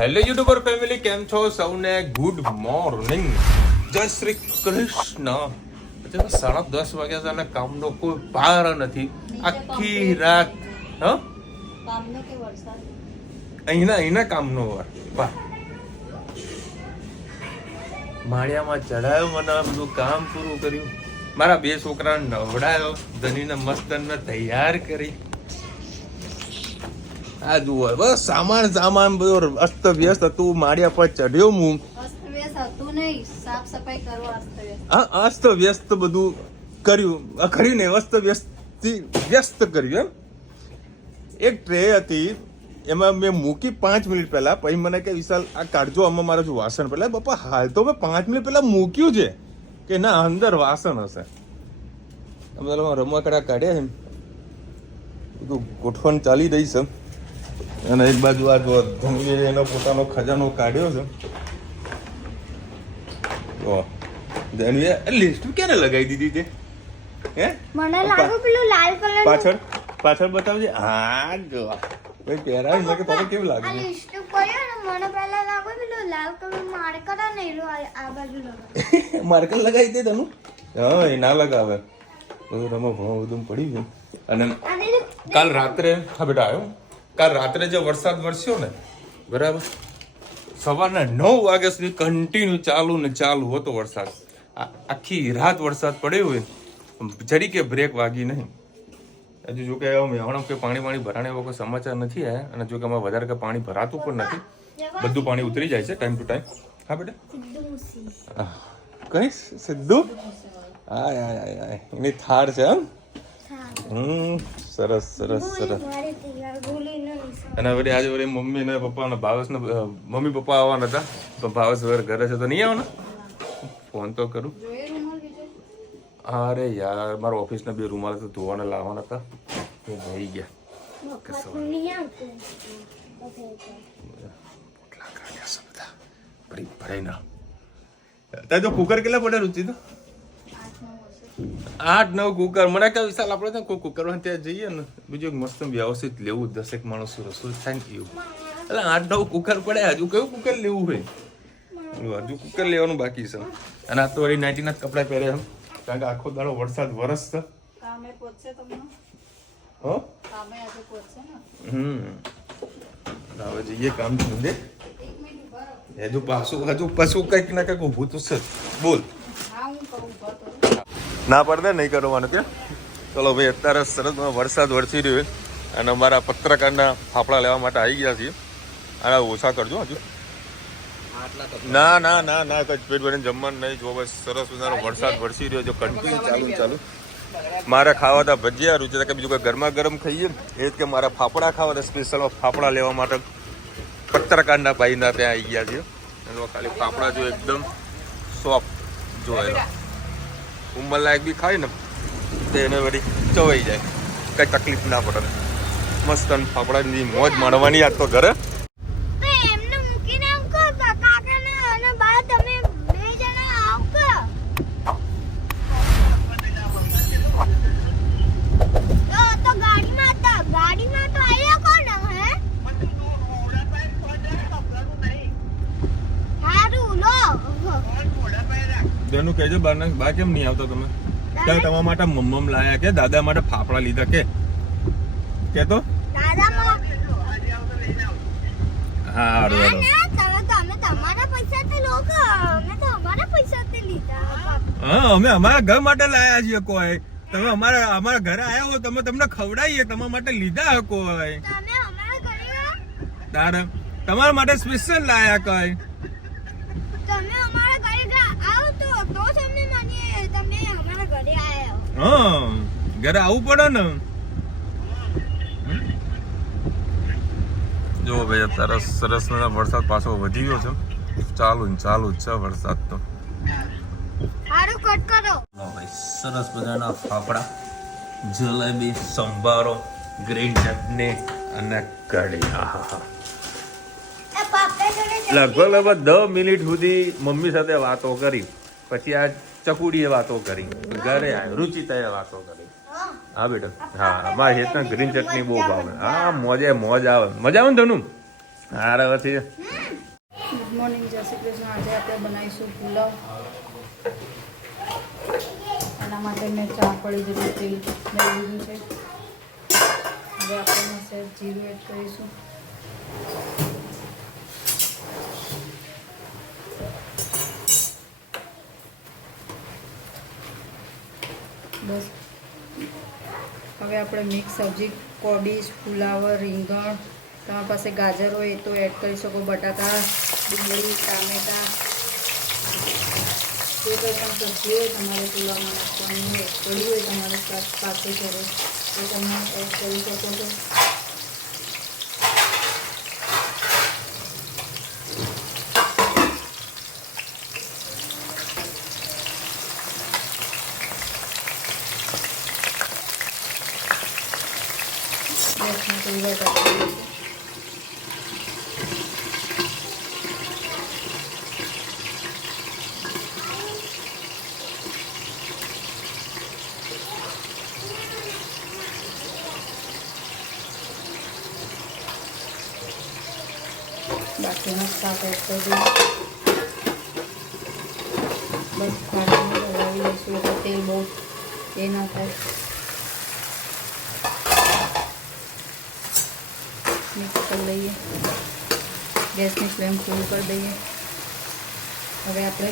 Hello YouTuber family, કેમ છો સૌને? ગુડ મોર્નિંગ, જય શ્રી કૃષ્ણ. 10:30 વાગ્યા છે અને કામનો કોઈ પાર નથી. આખી રાત કામનો કે વરસાદ અહીંના કામનો પાર. માળિયામાં ચડાયો, મને બધું કામ પૂરું કર્યું, મારા 2 છોકરાને નવડાયો, ધનીને મસ્ત તૈયાર કરી. આ જુઓ, બસ સામાન બધું અસ્ત વ્યસ્ત હતું. માળિયા પર ચડ્યો હું. અસ્તવ્યસ્ત હતું નહીં, સાફ સફાઈ કરવા અસ્તવ્યસ્ત. હા, અસ્ત વ્યસ્ત બધું કર્યું ને વ્યસ્ત કર્યું. એમ એક ટ્રે હતી, એમાં મેં મૂકી 5 મિનિટ પહેલા. પછી મને કે વિશાલ આ કાઢજો, આમાં મારું જો વાસણ. પહેલા બાપા હાલ તો મેં 5 મિનિટ પહેલા મૂક્યું છે કે ના અંદર વાસણ હશે. અમે રમકડા કાઢ્યા છે, બધું ગોઠવણ ચાલી રહી છે. અને એક બાજુ આ જો ધનવીરે એનો પોતાનો ખજાનો કાઢ્યો છે. ધનવીરે લિસ્ટ ક્યારે લગાવી દીધી તે? હે મને લાગ્યું પેલું લાલ કલર પાછળ બતાવજે. હા જો ભાઈ પહેરાવી મને કે કેવું લાગે છે. લિસ્ટ પડ્યો ને મને પહેલા લાગ્યું પેલું લાલ કલર માર્કર ને એલું આ બાજુ લગાવ. માર્કર લગાવી દે તનું. હા, એ ના લગાવે. બધું રમો ભણો બધું પડી ગયું. અને કાલ રાત્રે બેટા આવ્યો. કાલ રાત્રે જે વરસાદ વરસ્યો ને, બરાબર, સવારના 9 વાગ્યા સુધી કન્ટિન્યુ ચાલુ હતો વરસાદ. આખી રાત વરસાદ પડ્યો હોય, જરી કે બ્રેક વાગી નહીં. હજુ જો કે હમણાં કે પાણી ભરાણે એવો કોઈ સમાચાર નથી આવ્યા. અને જો કે અમારે વધારે કે પાણી ભરાતું પણ નથી, બધું પાણી ઉતરી જાય છે ટાઈમ ટુ ટાઈમ. હા બેટા, કઈ સિદ્ધુ? હા, એની થાર છે. સરસ. અને વળી આજે વળી મમ્મી ને પપ્પા ને ભાવેશ ને મમ્મી પપ્પા આવવાના હતા, પણ ભાવેશ વગર ઘરે છે તો નહીં આવવાના. ફોન તો કરું. અરે યાર, મારા ઓફિસ ના 2 રૂમાલ તો ધોવાના લાવવાના હતા, તે રહી ગયા. તો કુકર કેટલા પડે રુચિ? તો 8-9 કુકર. મને કહે વિશાલ આપણે કોઈ કુકર ત્યાં જઈએ ને, બીજું મસ્ત વ્યવસ્થિત લેવું, 10 માણસ રસોઈ થાય ને એવું. એટલે 8-9 કુકર પડે. હજુ કયું કુકર લેવું હોય? હજુ કુકર લેવાનું બાકી છે. અને આ તો વળી 99 કપડા પહેરે એમ, કારણ કે આખો દાડો વરસાદ વરસતો. કામે પહોંચશે તમને? હો, કામે આજે પહોંચશે ને? હવે જઈએ કામ ધંધે. હજુ પાછું કંઈક ના કંઈક ઊભું તો છે. બોલ. ના પડદે નહીં કરવાનું કે. ચલો ભાઈ, અત્યારે સરસ વરસાદ વરસી રહ્યો અને અમારા પત્રકારના ફાફડા લેવા માટે આવી ગયા છીએ. આના ઓછા કરજો હજુ. ના કઈ પેટ ભરીને જમવાનું નહીં. જો બસ સરસ મજાનો વરસાદ વરસી રહ્યો છે, કન્ટિન્યુ ચાલુ. મારે ખાવા હતા ભજીયા, રુચિ કે બીજું કંઈ ગરમા ગરમ ખાઈએ. એ જ કે મારા ફાફડા ખાવા હતા, સ્પેશિયલ ફાફડા લેવા માટે પત્રકારના ભાઈના ત્યાં આવી ગયા છીએ. એનો ખાલી ફાફડા જો એકદમ સોફ્ટ જોયેલો, ઉંમર લાયક બી ખાય ને તો એને વળી ચવાઈ જાય, કઈ તકલીફ ના પડે. મસ્ત ફાફડાની મોજ માણવાની. આજ તો ઘરે બેનું કહેજો, બા કેમ નહીં આવતો તમે? ત્યાં તમારા માટે મમ્મ લાયા કે દાદા માટે ફાફડા લીધા કે તો? હા, અમે અમારા ઘર માટે લાયા છીએ. કોઈ તમે અમારા ઘરે આવ્યા હો, તમે તમને ખવડાવીએ, તમારા માટે લીધા હો. કોઈ તારે તમારા માટે સ્પેશિયલ લાયા કોઈ. હા, ઘરે આવવું પડે ને. જો ભાઈ, અત્યારે સરસ વરસાદ પાછો વધી ગયો છે. ચાલુ જ છે વરસાદ તો. સરસ મજાના ફાફડા, જલેબી, સંભારો, ગ્રીન ચટણી અને કઢી. લગભગ 10 મિનિટ સુધી મમ્મી સાથે વાતો કરી, પછી આ ચકુડીએ વાતો કરી, ઘરે આવ્યો રુચિતાએ વાતો કરી. હા બેટા, હા, મારે હેતના ગ્રીન ચટણી બહુ ભાવે. હા, મોજ આવે. મજા આવે ને તનું? આરાવથી ગુડ મોર્નિંગ, જય શ્રી કૃષ્ણ. આજે આપણે બનાવીશું પુલાવ. એના માટે મેં ચા પડી જેટલું તેલ લઈ લીધું છે. હવે આપણે સહેજ જીરું એડ કરીશું. બસ હવે આપણે મિક્સ સબ્જી કોબીજ, ફુલાવર, રીંગણ, તમારી પાસે ગાજર હોય એ તો એડ કરી શકો, બટાકા, ડુંગળી, ટામેટા, જે કંઈ પણ સબ્જી હોય તમારે પુલાવમાં નાખવાની હોય, કઢી હોય તમારે પાસે ઘરે તો તમે એડ કરી શકો છો. ગેસમાં થોડી વાર ઢાંકી દઈશું. બાકીના શાક એડ કરી દઈએ. બસ ખાવાનું હલાવી લઈશું એટલે તેલ બહુ એ ના થાય. મિક્સ કરી લઈએ. ગેસની ફ્લેમ ફૂલ કરી દઈએ. હવે આપણે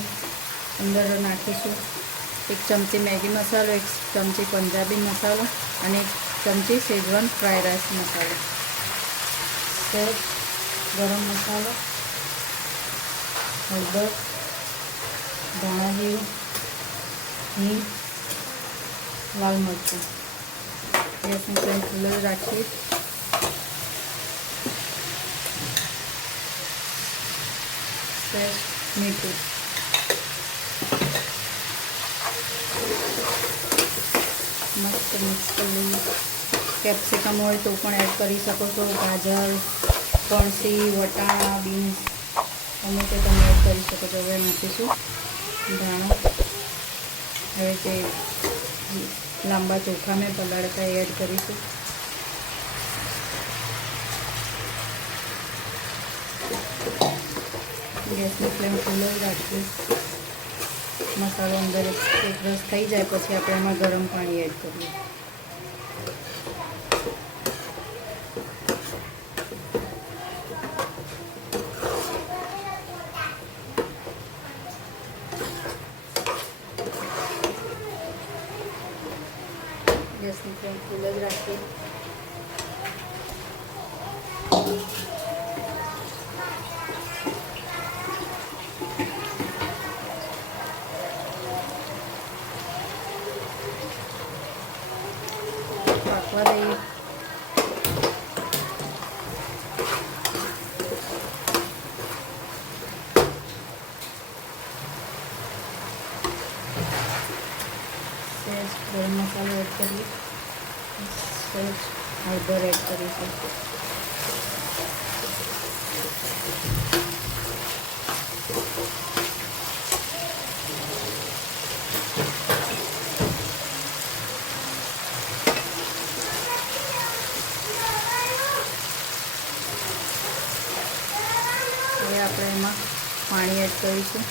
અંદર નાખીશું 1 ચમચી મેગી મસાલો, 1 ચમચી પંજાબી મસાલો અને 1 ચમચી શેઝવાન ફ્રાઈડ રાઈસ મસાલો, સહેજ ગરમ મસાલો, હળદર, ધાણા જીરું, હિંગ, લાલ મરચું. ગેસની ફ્લેમ ફૂલ જ રાખીએ. સહેજ મીઠું. મસ્ત મિક્સ કરી લઈએ. કેપ્સિકમ હોય તો પણ એડ કરી શકો છો, ગાજર, ફણસી, વટાણા, બીન્સ અમે તે તમે એડ કરી શકો છો. હવે નાખીશું ધાણા. હવે જે લાંબા ચોખા મેં પલાળતા એડ કરીશું. ગેસની ફ્લેમ ફૂલ જ રાખીએ. મસાલો અંદર એક રસ થઈ જાય પછી આપણે એમાં ગરમ પાણી એડ કરીએ. ગેસની ફ્લેમ ફૂલ જ રાખીએ. પાકવા દઈએ. સહેજ ગરમ મસાલો એડ કરીએ. સહેજ હળદર એડ કરીશું. હવે આપણે એમાં પાણી એડ કરીશું.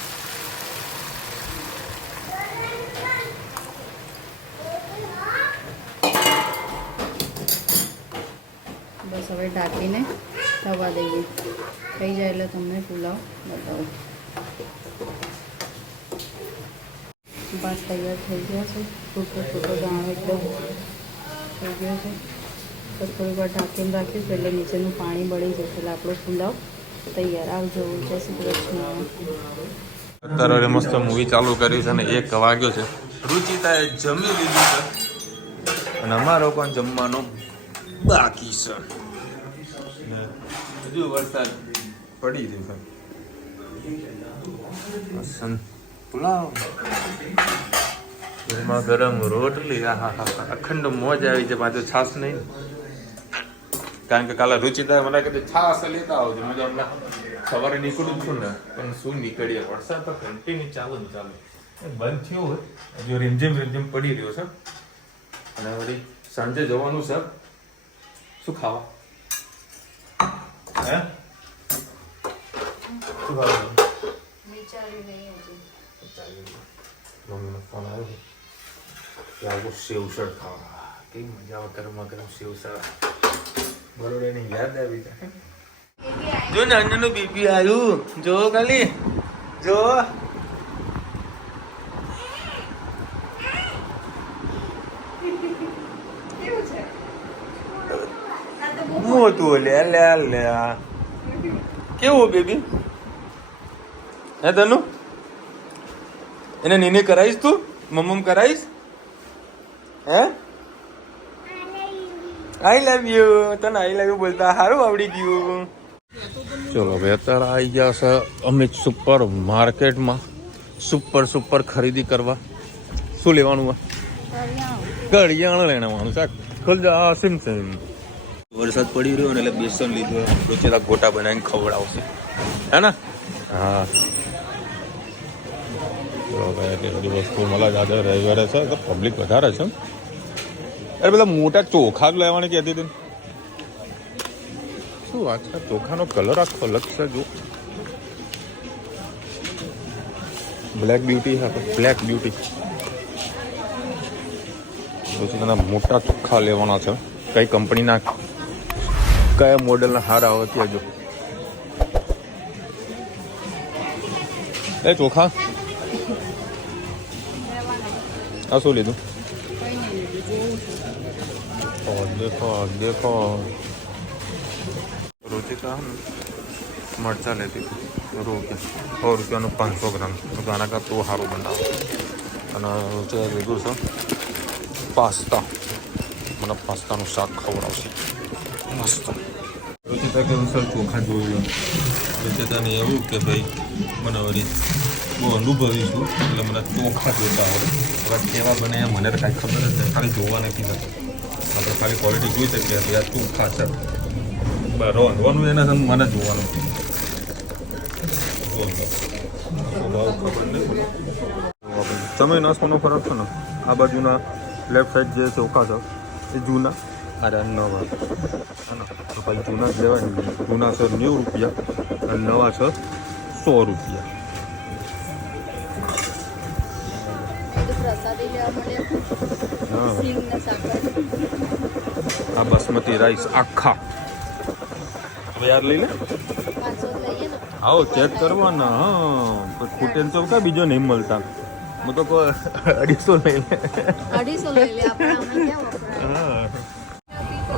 બસ હવે ઢાંકીને થવા દઈએ. થઈ જાય એટલે તમને પુલાવ બતાવું. ભાત તૈયાર થઈ ગયા છે. છૂટો દાણો એકદમ થઈ ગયો છે. તો થોડી વાર ઢાંકીને રાખીશું એટલે નીચેનું પાણી બળી જશે એટલે આપણો પુલાવ તૈયાર. આવજો. જય શ્રી કૃષ્ણ. અત્યારે મસ્ત મૂવી ચાલુ કરી છે અને 1 વાગ્યો છે. રુચિતાએ જમી લીધું છે અને અમારો પણ જમવાનું બાકી છે. હજુ વરસાદ પડી રહ્યો છે. પુલાવ, ગરમા ગરમ રોટલી, અખંડ મોજ આવી છે. પાછું છાશ નહીં, કારણ કે કાલે રુચિતા મને કીધું છાશ લેતા આવજો. મેં હમણાં સવારે નીકળું છું ને પણ શું નીકળીએ, વરસાદ તો કન્ટિન્યુ ચાલુ બંધ થયો હોય. હજુ રીમઝીમ પડી રહ્યો છે અને વળી સાંજે જવાનું છે. શું ખાવા? હે શું ખાવાનું? વિચાર્યું નહીં હજુ. મમ્મીનો ફોન આવ્યો કે આવું સેવસળ ખાવા. કેવી મજા આવે ગરમા ગરમ સેવસળ. બરોડાની યાદ આવી જાય. જો નાનાનું બીબી આવ્યું. જો ખાલી જો. કેવું છે? મોટું લે લે લે. કેવું બેબી? હે તનુ? એને નીને કરાવીશ તું? મમ્મ કરાવીશ? હે? આઈ લવ યુ. તને આઈ લવ યુ બોલતા સારું આવડી ગયું. ચલો ભાઈ અત્યારે આવી ગયા છે અમિત સુપર માર્કેટમાં સુપર ખરીદી કરવા. શું લેવાનું હોય? કરિયાણું લેવાનું છે. ખુલ જા સિમ સિમ. વરસાદ પડી રહ્યો ને એટલે બેસન લીધું. રોચેલા ગોટા બનાવીને ખવડાવશે હે ને? હા ચલો ભાઈ એટલી બધી વસ્તુ મળે જ. આજે રવિવારે છે તો પબ્લિક વધારે છે. અરે પેલા મોટા ચોખા જ લેવાની કહેતી હતી. શું વાત છે? ચોખાનો કલર આખો અલગ છે. જો બ્લેક બ્યુટી હા બ્લેક બ્યુટી. પછી તેના મોટા ચોખા લેવાના છે. કઈ કંપનીના કયા મોડેલના હારા આવે ત્યાં જો. એ ચોખા આ શું લીધું? દેખો દેખો રુચિકા મરચા લેતી હતી ₹100 500 ગ્રામ. આના કરતાં તો સારું બનાવે. અને રુચિકા લીધું છે પાસ્તા. મને પાસ્તાનું શાક ખવડાવશે મસ્ત. રુચિતા કે સર ચોખા જોયું. રુચિતાને એવું કે ભાઈ મને વળી બહુ અનુભવી છું એટલે મને ચોખા જોતા હોય. હવે કેવા બને મને તો કાંઈ ખબર જ નહીં. ખાલી જોવા નથી થતું. આપણે ખાલી ક્વોલિટી જોઈ શકીએ કે આ ચોખા છે. રાંધવાનું એને મને જોવાનું છે. ભાવ ખબર નહીં. સમય નાસ્તોનો ફરક છે ને. આ બાજુના લેફ્ટ સાઈડ જે ચોખા છે એ જૂના અરે નવા હા ને. તો ભાઈ જૂના જ લેવાય ને. જૂના છે ₹90 અને નવા છે ₹100. પ્રસાદી લેવા મળે. હા સિંગ ને સાકર. આ બાસમતી રાઈસ આખા. હવે યાર લઈ લે. 500 લઈએ ને. આવો ચેક કરવાના. હા ખૂટેલ તો કા બીજો નહીં મળતા. હું તો કોઈ 250 લઈ લે. 250 લઈ લે આપણે. આમાં ક્યાં વપરાય? હા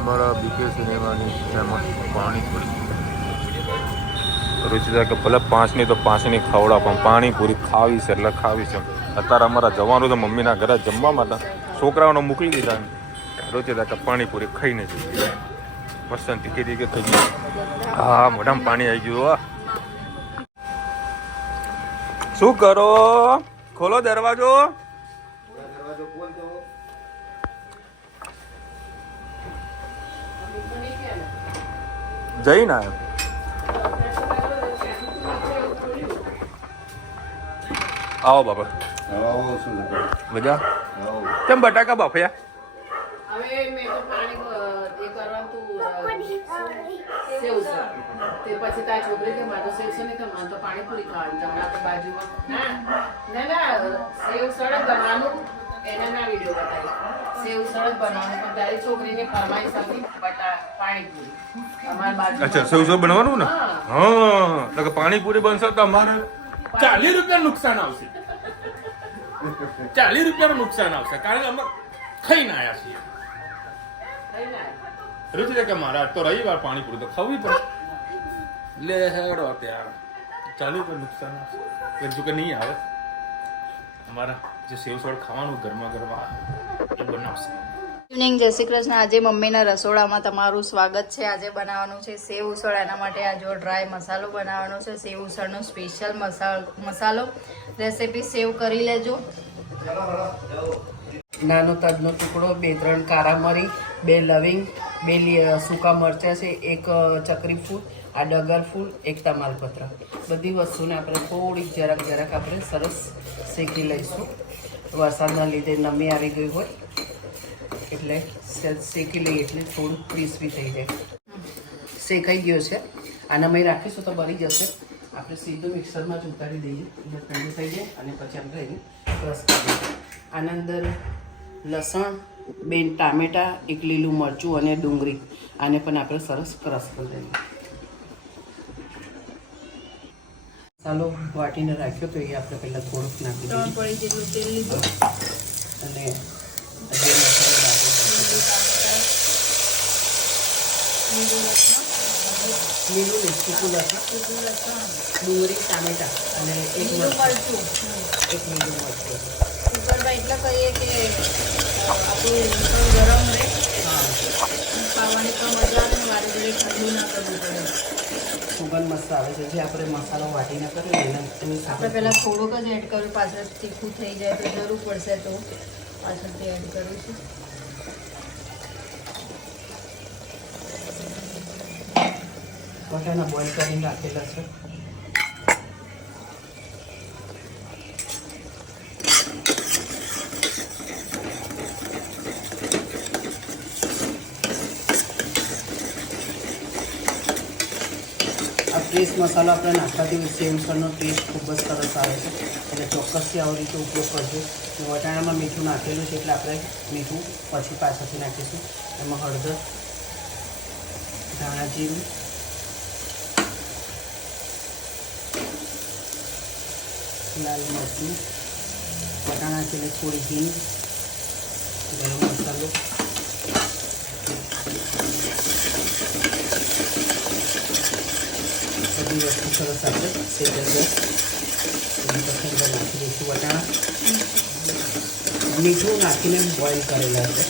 અમારા બીકે સિનેમાની ફેમસ પાણીપુરી. રુચિતા કે ભલે 5ની તો 5ની ખવડા પણ પાણીપુરી ખાવી છે એટલે ખાવી છે. અત્યારે અમારા જવાનું તો મમ્મીના ઘરે જમવા માટે છોકરાઓને મોકલી દીધા. રુચિતા કે પાણીપુરી ખાઈને જઈએ. મસ્ત તીખી કે ખાઈ. હા મોઢામાં પાણી આવી ગયું. શું કરો? ખોલો દરવાજો. જઈને આવ્યો. આવો બાબા. મજા કેમ બટાકા બાફ્યા? હવે મેં તો પાણી એ કરવાનું તું સેવસર તે પછી તારી છોકરી કે મારે તો સેવસર નહીં કે મારે તો પાણીપુરી ખાવાની તમારા તો બાજુમાં ના સેવસર જ બનાવવાનું. એના ના વિડીયો બતાવી સેવસર જ બનાવવાનું પણ તારી છોકરીને ફરમાઈશ હતી પાણીપુરી અમારી બાજુ. અચ્છા સેવસર બનાવવાનું ને? હા તો પાણીપુરી બનશે તો અમારે ₹40 નુકસાન આવશે. ₹40 નુકસાન આવશે કારણ કે અમે ખાઈને આવ્યા છીએ. રુચિ કે મારા તો રવિવાર પાણીપુરી તો ખાવી પડે. લે હેડો ત્યારે ₹40 નુકસાન આવશે. જો કે નહીં આવે. અમારા જે સેવસળ ખાવાનું ગરમા ગરમા એ બનાવશે. ઇવનિંગ જય શ્રી કૃષ્ણ. આજે મમ્મીના રસોડામાં તમારું સ્વાગત છે. આજે બનાવવાનું છે સેવ ઉસળ. એના માટે આ જો ડ્રાય મસાલો બનાવવાનો છે. સેવ ઉસળનો સ્પેશિયલ મસાલો. રેસીપી સેવ કરી લેજો. નાનો તજનો ટુકડો, 2-3 કાળા મરી, 2 લવિંગ, 2 સૂકા મરચાં છે, 1 ચકરી ફૂલ, આ ડગર ફૂલ, 1 તમાલપત્ર. બધી વસ્તુને આપણે થોડીક જરાક આપણે સરસ શેકી લઈશું. વરસાદના લીધે નમી આવી ગઈ હોય એટલે શેકી લઈએ એટલે થોડુંક ક્રિસ્પી થઈ જાય. શેકાઈ ગયો છે. આના મેં રાખીશું તો બળી જશે. આપણે સીધું મિક્સરમાં જ ઉતારી દઈએ એટલે ઠંડુ થઈ જાય અને પછી આપણે એને ક્રશ કરી દઈએ. આના અંદર લસણ, 2 ટામેટાં, 1 લીલું મરચું અને ડુંગળી, આને પણ આપણે સરસ ક્રશ કરી દઈએ. મસાલો વાટીને રાખ્યો તો એ આપણે પહેલાં થોડુંક નાખી 3 દઈએ પડી જેટલું તેલ લીધું. અને જે મસાલો નાખ્યો લીલું લસણ, લીલું ને સૂકું લસણ, લીલું લસણ, ડુંગળી, ટામેટાં અને એક લીલું મરચું, મરચું. એક લીલું મરચું. કુકરમાં એટલે કહીએ કે આપણું લસણ ગરમ રહે, હા, ખાવાની પણ મજા આવે ને વારે ઘડી ઠંડુ ના કરવું પડે. સુગંધ મસ્ત આવે છે. જે આપણે મસાલો વાટીને કરીએ એના એની આપણે સાથે પહેલાં થોડુંક જ એડ કર્યું, પાછળ તીખું થઈ જાય તો જરૂર પડશે તો પાછળથી એડ કરું છું. વટાણા બોઇલ કરીને રાખેલા છે. આ ફ્રેશ મસાલો આપણે નાખવાથી સેવસળનો ટેસ્ટ ખૂબ જ સરસ આવે છે. એટલે ચોક્કસથી આવી રીતે ઉપયોગ કરજો. વટાણામાં મીઠું નાખેલું છે એટલે આપણે મીઠું પછી પાછળથી નાખીશું. એમાં હળદર, ધાણા જીરું, લાલ મરચું, વટાણા છે એટલે થોડી હિંગ, ગરમ મસાલો, બધી વસ્તુ સરસ આપણે શેકાઈ જાય પછી અંદર નાખી દઈશું વટાણા. મીઠું નાખીને બોઇલ કરેલા છે.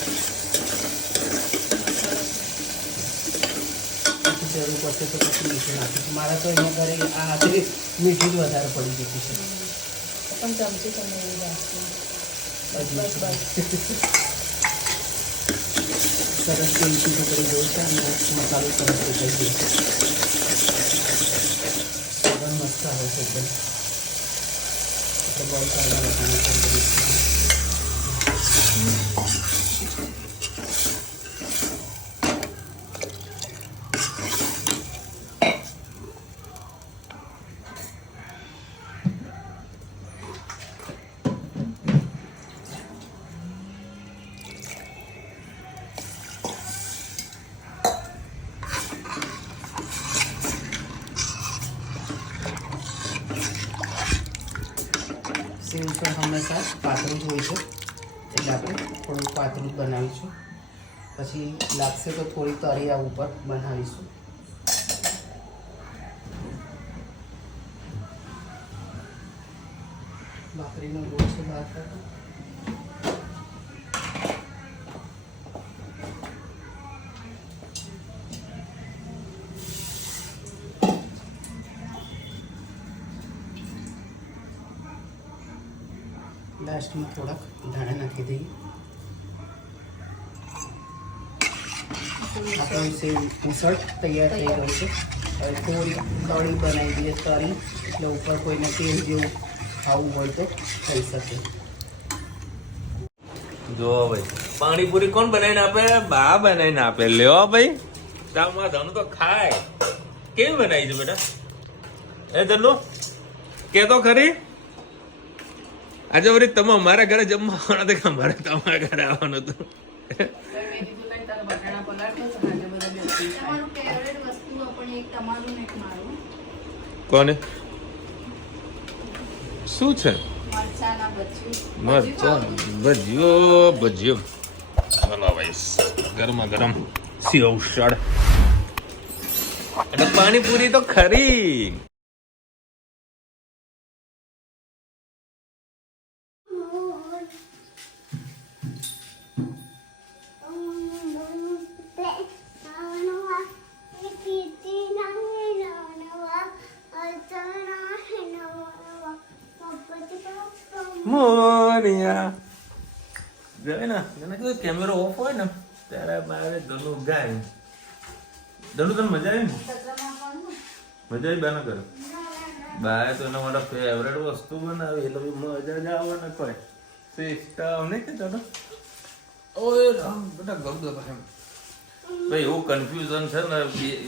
પછી જરૂર પડશે તો પછી મીઠું નાખીશું. મારા તો અહીંયા ઘરે આ હાથે મીઠું જ વધારે પડી ગયું છે. પણ ચમચી તમે એવી રાખજો. બસ બસ બસ. સરસ તેલથી ટુકડી દઉં છે અને મસાલો સરસ શેકાઈ ગયો છે. સુગંધ મસ્ત આવે છે એકદમ. આપણે બોઇલ કરેલા વટાણા પણ દઈશું. સેવસળ હંમેશા પાતળું જ હોય છે એટલે આપણે થોડું પાતળું જ બનાવીશું. પછી લાગશે તો થોડી તરી આ ઉપર બનાવીશું. ભાખરીનો લોટ છે બહાર કાઢો. લાસ્ટમાં થોડાક ધાણા નાખી દઈએ. આપણું સેવ ઉસળ તૈયાર થઈ ગયું છે. હવે થોડી કળી બનાવી દઈએ તરી, એટલે ઉપર કોઈને તેલ જેવું ખાવું હોય તો થઈ શકે. જો ભાઈ પાણીપુરી કોણ બનાવીને આપે? બા બનાવીને આપે. લ્યો ભાઈ, તામાં ધન તો ખાય. કેવી બનાવી છે બેટા? એ ધનુ કે તો ખરી. આજે વળી તમે અમારા ઘરે જમવા આવવાના હતા કે અમારે તમારા ઘરે આવવાનું હતું? તમારું ફેવરેટ વસ્તુ પણ એક તમારું ને એક મારું. કોને શું છે? મરચાના ભજીયું. મરચા ભજીયો ભજીયો. ચલો ભાઈ, ગરમા ગરમ સેવ ઉસળ અને પાણીપુરી તો ખરી. મોરિયા જાય ને એને કીધું કેમેરો ઓફ હોય ને ત્યારે મારે ધનુ ગાય. ધનુ તને મજા આવી ને? મજા આવી બાના કરે બાય તો એના માટે ફેવરેટ વસ્તુ બનાવી એટલે મજા જ આવે ને. કોઈ સિસ્ટમ નહીં કે ધનુ ઓય રામ બેટા ગમ દો ભાઈ. એવું કન્ફ્યુઝન છે ને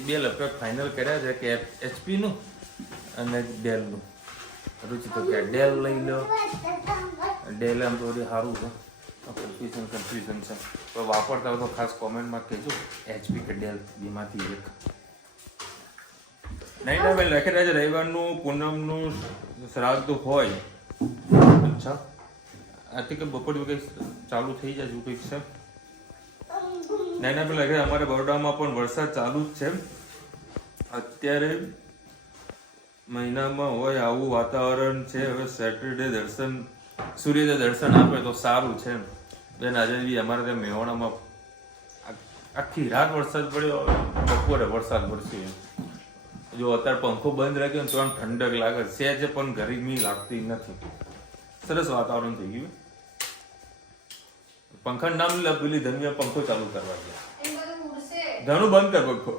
બે લેપટોપ ફાઇનલ કર્યા છે કે HP નું અને ડેલનું રુચિ તો કે ડેલ લઈ લો. ડેલ એમ તો સારું છે, કન્ફ્યુઝન છે. તો વાપરતા હોય તો ખાસ કોમેન્ટમાં કહેજો HP કે ડેલ બેમાંથી એક. નહીં ના ભાઈ લખી રહ્યા છે રવિવારનું પૂનમનું શ્રાદ્ધ હોય. અચ્છા આથી કે બપોર કંઈક ચાલુ થઈ જાય એવું કંઈક છે. નહીં ના ભાઈ લખે અમારે બરોડામાં પણ વરસાદ ચાલુ જ છે અત્યારે. મહિનામાં હોય આવું વાતાવરણ છે. હવે સેટરડે દર્શન સૂર્યોદય દર્શન આપે તો સારું છે. બેન આજે બી અમારે ત્યાં મેવાડામાં આખી રાત વરસાદ પડ્યો, બપોરે વરસાદ વરસ્યો. જો અત્યારે પંખો બંધ રાખ્યો ને તો આમ ઠંડક લાગે, સહેજ પણ ગરમી લાગતી નથી. સરસ વાતાવરણ થઈ ગયું. પંખા નામ પેલી ધનિયા પંખો ચાલુ કરવા ગયા. ઘણું બંધ કર પંખો.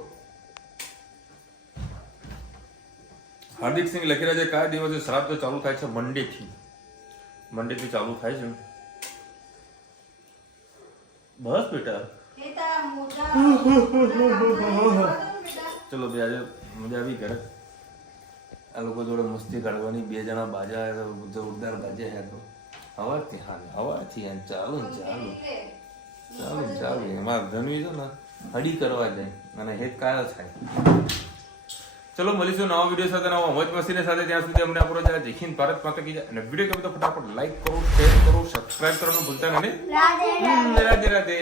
હાર્દિક સિંહ લખી રહ્યા છે કયા દિવસે શ્રાદ્ધ ચાલુ થાય છે? મંડેથી ચાલુ થાય છે. બસ બેટા ચલો બે આજે મજા આવી ઘરે. આ લોકો જોડે મસ્તી કાઢવાની. 2 જણા બાજા જોરદાર બાજે હે તો હવાથી ચાલુ એમાં ધનવી છે ને હડી કરવા જાય અને હેત કાયો થાય. ચલો મળીશું નવા વિડીયો સાથે, નવા મોજ મસ્તીને સાથે. ત્યાં સુધી અમને આપણો જય હિન્દ, ભારત માતા કી જય. અને વિડીયો ગમે તો ફટાફટ લાઈક કરો, શેર કરો, સબસ્ક્રાઇબ કરવાનું ભૂલતા નહીં. રાધે રાધે.